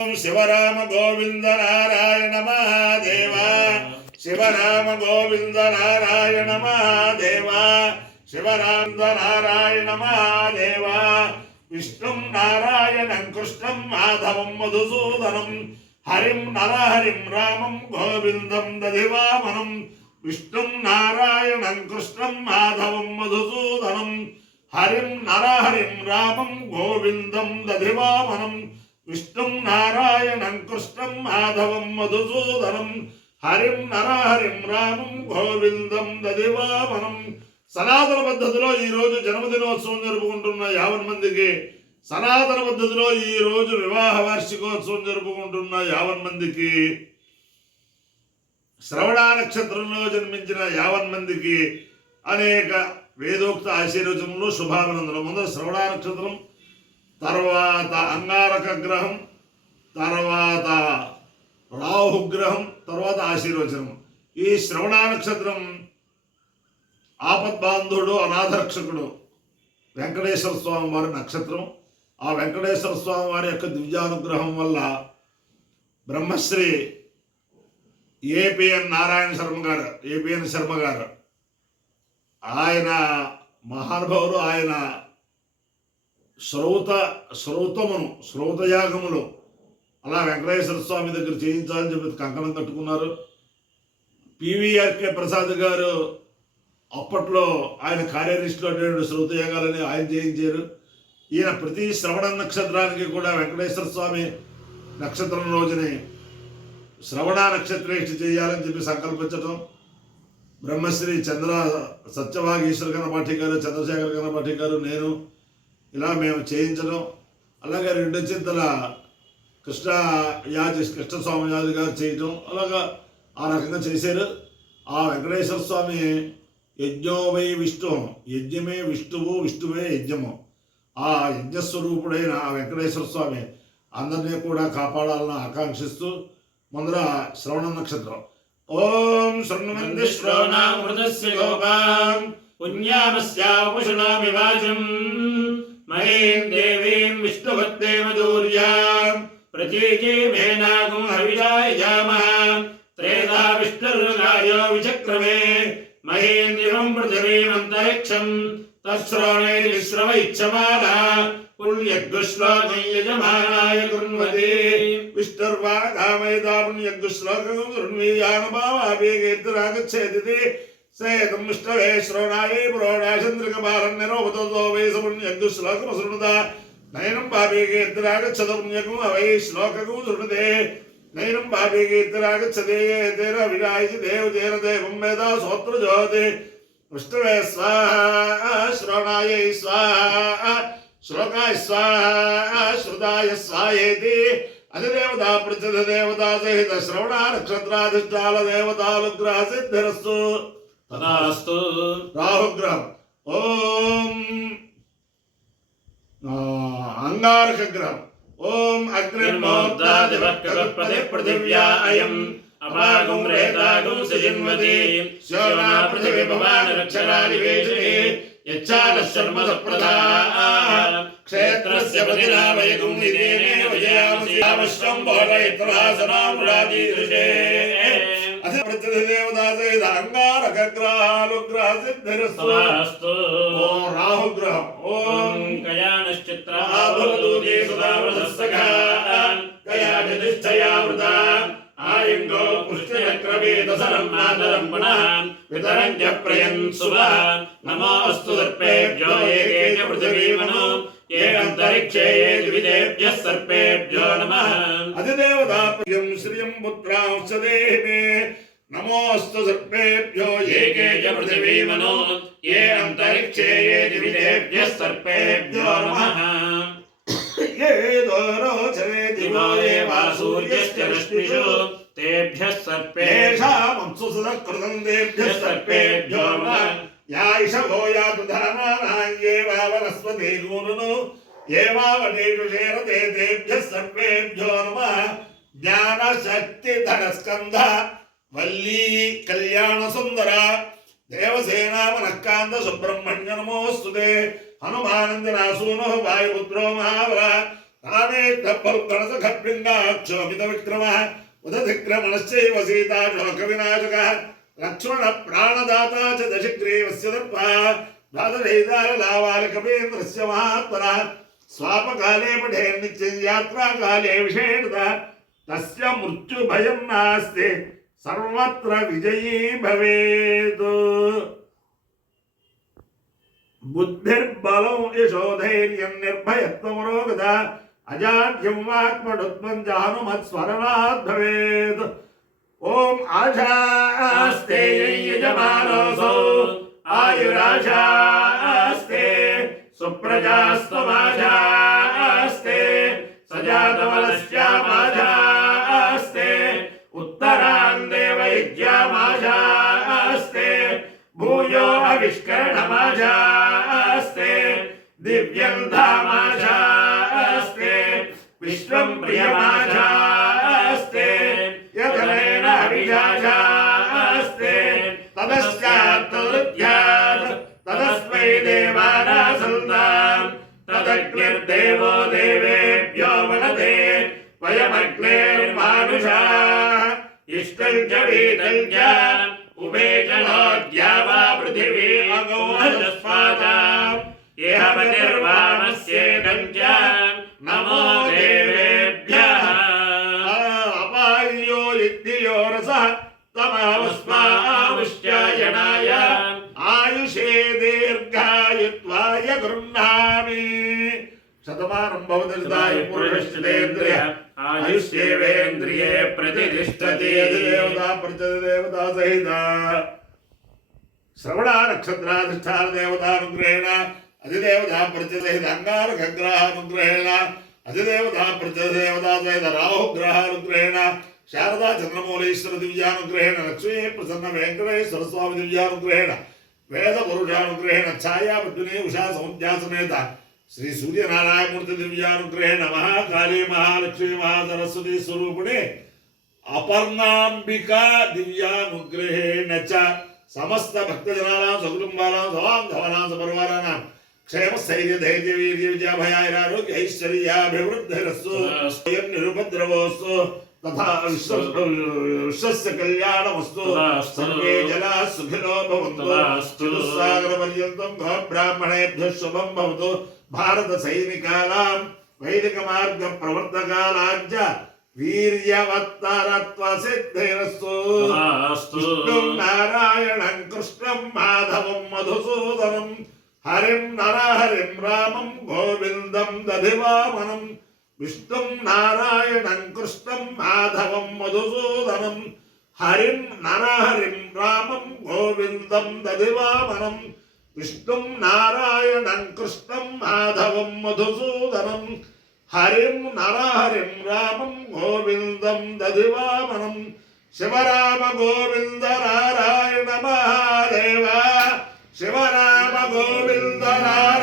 शिवराम गोविंद नारायण महादेव शिवराम गोविंद नारायण महादेव शिवराम नारायण महादेव विष्णु नारायण कृष्ण माधव मधुसूदनम हरिं नरहरिं रामं गोविंदं दधिवामनं विष्णु नारायण कृष्ण माधव मधुसूदनम हरिं नरहरिं रामं गोविंदं दधिवामनं विष्णु नारायण कृष्ण माधव मधुसूदनम हरिं नरहरिं रामं गोविंदं दधिवामनं సనాతన పద్ధతిలో ఈ రోజు జన్మదినోత్సవం జరుపుకుంటున్న 50 మందికి సనాతన పద్ధతిలో ఈ రోజు వివాహ వార్షికోత్సవం జరుపుకుంటున్న 50 మందికి శ్రవణ నక్షత్రంలో జన్మించిన 50 మందికి అనేక వేదోక్త ఆశీర్వచనలు శుభాభినందనలు. ముందు శ్రవణ నక్షత్రం, తర్వాత అంగారక గ్రహం, తర్వాత రాహుగ్రహం, తర్వాత ఆశీర్వచనం. ఈ శ్రవణ నక్షత్రం ఆపద్బాంధుడు అనాథరక్షకుడు వెంకటేశ్వర స్వామి వారి నక్షత్రం. ఆ వెంకటేశ్వర స్వామి వారి యొక్క దివ్యానుగ్రహం వల్ల బ్రహ్మశ్రీ ఏపీఎన్ నారాయణ శర్మ గారు ఆయన మహానుభావులు. ఆయన శ్రౌతయాగములు అలా వెంకటేశ్వర స్వామి దగ్గర చేయించాలని చెప్పి కంకణం కట్టుకున్నారు. పివిఆర్కే ప్రసాద్ గారు అప్పట్లో ఆయన కార్యదర్శిలో శ్రౌతయాగాలని ఆయన చేయించారు. ఈయన ప్రతి శ్రవణ నక్షత్రానికి కూడా వెంకటేశ్వర స్వామి నక్షత్రం రోజుని శ్రవణ నక్షత్రేష్టి చేయాలని చెప్పి సంకల్పించడం. బ్రహ్మశ్రీ సత్యవాగీశ్వర గణపాఠి గారు, చంద్రశేఖర గణపాఠి గారు, నేను ఇలా మేము చేయించడం. అలాగే 2 చింతల కృష్ణస్వామి యాది గారు చేయటం, అలాగా ఆ రకంగా చేశారు. ఆ వెంకటేశ్వర స్వామి యజ్ఞో వై విష్ణు, యజ్ఞమే విష్ణువు, విష్ణువే యజ్ఞము. ఆ యజ్ఞస్వరూపుడైన ఆ వెంకటేశ్వర స్వామి అందరినీ కూడా కాపాడాలని ఆకాంక్షిస్తూ ముందర శ్రవణ నక్షత్రం. ఓం శృణ్వంతి శ్రవణామృతస్య గోపాం పుణ్యామస్యాపశునామి వాచం మహేం దేవీం విష్ణుభక్తే మధుర్యాం ప్రతీకీమేనాగం హవిషాయ జామః త్రేదా విష్ణుర్గాయో విచక్రమే మహేంద్రియం పృథివీమంతరిక్షం తశ్రవణైశ్రవైచ్చమాలా పుణ్యగ్శ్లోకం యజమానాయ కృణ్వతి విష్ణుర్వాగామయదా పుణ్యగ్శ్లోకం కృణ్వీయానుభావాభిగీర్తిరాగచ్చేదితి సేతం విష్ణవే శ్రవణాయై పురోడాచంద్రికపాలన్యరోపతో వై సపుణ్యగ్శ్లోకం శృణుతా నయనం భాభిగీర్తిరాగచ్చద పుణ్యకం అవై శ్లోకకం శృణుతే నైనం భాభిగీర్తిరాగచ్చదే తేన విరాయితి దేవతేన దేవం వేద సోత్ర జ్యోతి విష్ణవే స్వాహా శ్రవణాయై స్వాహా శ్లోకాయ స్వాహా శ్రుతాయ స్వాహేతి అధిదేవతా ప్రచద దేవతా సహిత శ్రవణ నక్షత్రాధిష్టాల దేవతానుగ్రహ సిద్ధిరస్తు తదాస్తు. రాహుగ్రహం. ఓం అంగారక గ్రహం. ఓం అగ్నిర్మోర్ధాదివః పృథివ్యా అయం అపాగం రేతాగం సజిన్వతి శోనా పృథివీ భవాని రక్షరాదివేషిణి యచ్చాలశర్మసప్రదా క్షేత్రస్య పతినామయకం నిదేనేన విజయామసి అవశ్యం బోధయిత్రాసనామృడాదీదృశే అథ ప్రతిదేవతా సహిత అంగారక గ్రహాలుగ్రహ సిద్ధిరస్తు. ఓం రాహుగ్రహం. ఓం కయానశ్చిత్రాభవదూతే సుధావృతస్సఖా కయాచతిష్ఠయావృత ఆయంగో పుష్టిచక్రవేదసరం మాతరం పునః వితరం చ ప్రయన్ శుభాన్ నమోऽस्तु సర్పేభ్యో ఏకే చ పృథివీమనో ఏ అంతరిక్షే ఏ ద్విజేభ్యః సర్పేభ్యో నమః అధిదేవతాప్రియం శ్రియం పుత్రాంశ్చ దేహిమే నమోऽस्तु సర్పేభ్యో ఏకే చ పృథివీమనో ఏ అంతరిక్షే ఏ ద్విజేభ్యః సర్పేభ్యో నమః ये दोरोचरे दिवो ये वासूर्यश्च रश्मिषु तेभ्यः सर्पेषामंसु सुदकृतं तेभ्यः सर्पेभ्यो नमः या इषभो यातु धानानाङ्गे वा वनस्पति गुरुनु ये वावटेषु शेरते तेभ्यः सर्पेभ्यो नमः ज्ञानशक्तिधरस्कन्ध वल्ली कल्याणसुन्दरा देवसेना मनःकान्त सुब्रह्मण्य नमोऽस्तु ते हनुमानन्दनासूनो वायुपुत्रो महाबल रामेष्टफल्गणसखड्बिङ्गाक्षोभित विक्रमः उदधिक्रमणश्चैव सीता शोकविनाशकः लक्ष्मण प्राणदाता च दशग्रीवस्य दर्पः द्वादशैतारलावालकपेन्द्रस्य महात्मनः स्वापकाले पठेन् नित्यं यात्राकाले विषेणतः तस्य मृत्युभयं नास्ति सर्वत्र विजयी भवेत्। बुद्धिर्बलं यशो धैर्यं निर्भयत्वमरोगता अजाड्यं वाक्पटुत्वं च हनुमत्स्मरणात् भवेत्। ओम आशास्ते यजमानोऽसौ आयुराशास्ते सुप्रजास्त्वमाशास्ते सजातवलस्यामाशास्ते उत्तरान्ते वैद्यामाशास्ते भूयो आविष्करणमाशास्ते दिव्यं धामाशास्ते विश्वं प्रियमाशास्ते यतनेन अभिजाशास्ते तदस्यात्तदृत्यात् तदस्मै देवानासन्तां तदग्निर्देवो देवेभ्यो वदते वयमग्नेर्मानुषाः इष्टं च वीतं च उभे च नोद्या वा पृथिवी अगौरजस्वाताम् येह पतिर्वामस्येदं च नमो देवेभ्यः। अपायो इद्धियो रसः तमवस्मावुश्चायणाय आयुषे दीर्घायुत्वाय गृह्णामि। शतमानं भवति पुरुषश्चेन्द्रिय आयुष्येवेन्द्रिये प्रतिष्ठति। देवता प्रत्यदेवता सहिता श्रवण नक्षत्राधिष्ठान देवतानुग्रहेण अधिदेवता प्रत्यसहित अंगारकग्रहानुग्रहेण अधिदेवता प्रत्यदेवता सहित राहुग्रहानुग्रहेण शारदा चंद्रमौलेश्वर दिव्यानुग्रहेण लक्ष्मी प्रसन्न वेंकटेश्वर स्वामी दिव्यानुग्रहेण वेद पुरुषानुग्रहेण छाया पद्मिनी उषा समुद्यासमेत श्री सूर्यनारायण मूर्ति दिव्यानुग्रहेण महाकाली महालक्ष्मी महासरस्वती स्वरूपिणे अपर्णांबिका दिव्यानुग्रहेण च समस्त भक्तजनानां सकुटुंबानां सवांगवानां सपरिवाराणां क्षेम स्थैर्य धैर्य वीर्य विजय भयारोग्य ऐश्वर्याभिवृद्धिरस्तु स्वयं निरुपद्रवोस्तु तथा विश्वस्य कल्याणमस्तु सर्वे जनाः सुखिनो भवन्तु चतुस्सागरपर्यन्तं ब्राह्मणेभ्यः शुभं भवतु। भारत सैनिकानां वैदिक मार्ग प्रवर्तकानां च वीर्यवत्तरत्वसिद्धिरस्तु। विष्णुं नारायणं कृष्णं माधवं मधुसूदनं हरिं नरहरिं रामं गोविन्दं दधिवामनं। विष्णुं नारायणं कृष्णं माधवं मधुसूदनं हरिं नरहरिं रामं गोविन्दं दधिवामनं। विष्णुं नारायणं कृष्णं माधवं मधुसूदनं हरिं नरहरिं रामं गोविन्दं दधिवामनं। शिवराम गोविन्द नारायण महादेव शिवराम गोविन्द नारायण